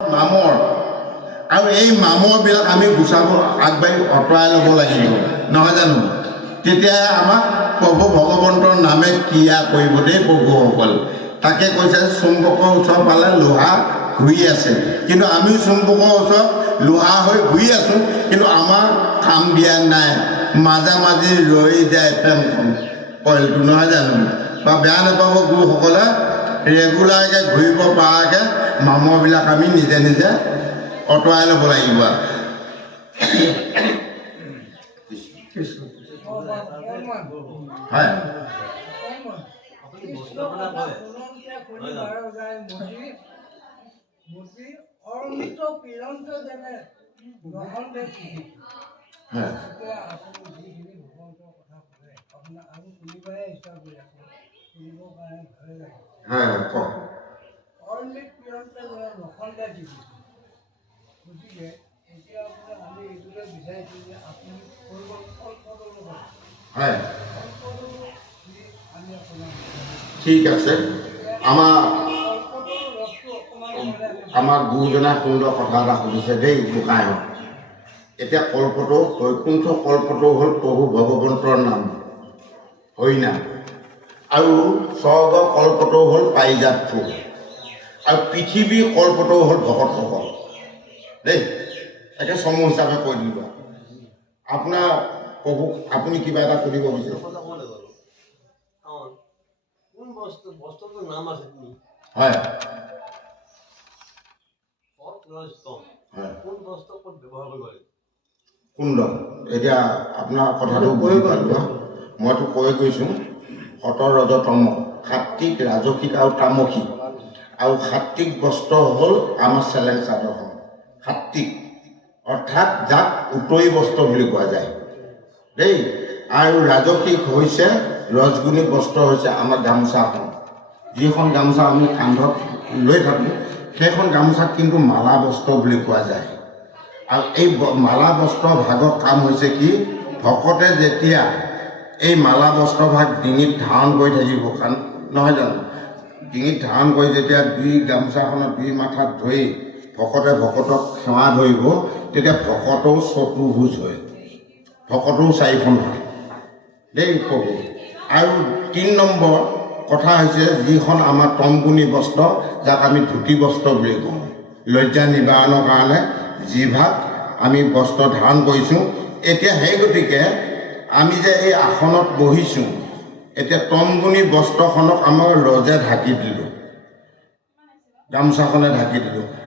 মামৰ আৰু এই মামৰবিলাক আমি গুচাব আগবাঢ়ি আঁতৰাই ল'ব লাগিব নহয় জানো তেতিয়াহে আমাক প্ৰভু ভগৱন্তৰ নামে ক্ৰিয়া কৰিব দেই প্ৰভুসকল তাকে কৈছে চুম্বকৰ ওচৰ পালে লোহা ঘূৰি আছে কিন্তু আমি চুম্বকৰ ওচৰত লোহা হৈ ঘূৰি আছোঁ কিন্তু আমাৰ কাম দিয়া নাই মাজে মাজে ৰৈ যায় প্ৰেমখন কইলটো নহয় জানো বা বেয়া নাপাব গুৰুসকলে ৰেগুলাৰকৈ ঘূৰিব পৰাকৈ মামৰবিলাক আমি নিজে নিজে অঁতৰাই ল'ব লাগিব হয় ঠিক আছে আমাৰ গুৰুজনা সুন্দৰ কথা এটা সুধিছে দেই গোসাঁইহঁত এতিয়া কল্পটো বৈকুণ্ঠ কল্পটো হ'ল প্ৰভু ভগৱন্তৰ নাম হৰিনাম আৰু স্বৰ্গ কল্পটো হ'ল পাৰিজাত ফুল আৰু পৃথিৱীৰ কল্পটো হ'ল ভকতসকল দেই একে সমূহ হিচাপে কৈ দিবা আপোনাৰ প্ৰভুক আপুনি কিবা এটা সুধিব বিচাৰে হয় কুণ্ড এতিয়া আপোনাৰ কথাটো বুজি পালোঁ মইতো কৈ গৈছোঁ সতৰ ৰজতম সাত্বিক ৰাজসিক আৰু তামসিক আৰু সাত্বিক বস্ত্ৰ হ'ল আমাৰ চেলেং চাদৰখন সাত্বিক অৰ্থাৎ যাক উতৰি বস্ত্ৰ বুলি কোৱা যায় দেই আৰু ৰাজসিক হৈছে ৰজগুণী বস্ত্ৰ হৈছে আমাৰ গামোচাখন যিখন গামোচা আমি কান্ধত লৈ থাকোঁ সেইখন গামোচাক কিন্তু মালা বস্ত্ৰ বুলি কোৱা যায় আৰু এই মালা বস্ত্ৰ ভাগৰ কাম হৈছে কি ভকতে যেতিয়া এই মালা বস্ত্ৰ ভাগ ডিঙিত ধাৰণ কৰি থাকিব নহয় জানো ডিঙিত ধাৰণ কৰি যেতিয়া দুই গামোচাখনত দুই মাথাত ধৰি ভকতে ভকতক সেৱা ধৰিব তেতিয়া ভকতও চতুৰ্ভুজ হয় ভকতও চাৰিখন হয় দেই প্ৰভু আৰু ৩ নম্বৰ কথা হৈছে যিখন আমাৰ তমগুণী বস্ত্ৰ যাক আমি ধুতি বস্ত্ৰ বুলি কওঁ লজ্জা নিবাৰণৰ কাৰণে যিভাগ আমি বস্ত্ৰ ধাৰণ কৰিছোঁ এতিয়া সেই গতিকে আমি যে এই আসনত বহিছোঁ এতিয়া তমগুণী বস্ত্ৰখনক আমাৰ ৰজে ঢাকি দিলোঁ গামোচাখনে ঢাকি দিলোঁ